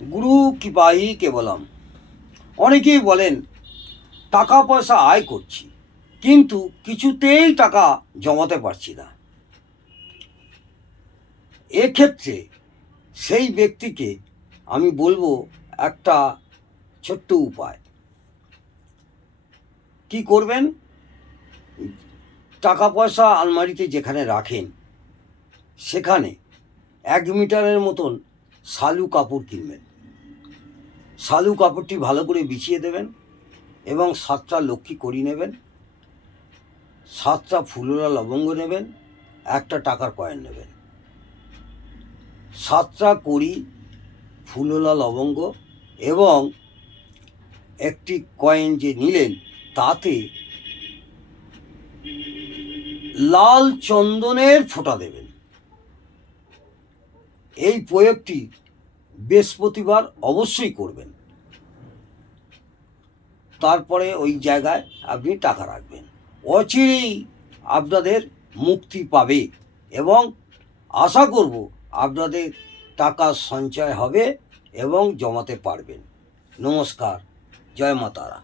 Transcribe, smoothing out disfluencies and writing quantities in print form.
গুরু কৃপাহি কেবলম। অনেকেই বলেন টাকা পয়সা আয় করছি, কিন্তু কিছুতেই টাকা জমাতে পারছি না। এক্ষেত্রে সেই ব্যক্তিকে আমি বলবো একটা ছোট্ট উপায়। কি করবেন? টাকা পয়সা আলমারিতে যেখানে রাখেন সেখানে 1 মিটারের মতন শালু কাপড় কিনবেন। শালু কাপড়টি ভালো করে বিছিয়ে দেবেন এবং 7টা লক্ষ্মী কড়ি নেবেন, 7টা ফুলোরা লবঙ্গ নেবেন, একটা টাকার কয়েন নেবেন। 7টা কড়ি, ফুলোলা লবঙ্গ এবং একটি কয়েন যে নিলেন তাতে লাল চন্দনের ফোঁটা দেবেন। এই প্রয়োগটি বৃহস্পতিবার অবশ্যই করবেন। তারপরে ওই জায়গায় আপনি টাকা রাখবেন। অচিরেই আপনাদের মুক্তি পাবে এবং আশা করব আপনাদের টাকা সঞ্চয় হবে এবং জমাতে পারবেন। নমস্কার, জয় মা তারা।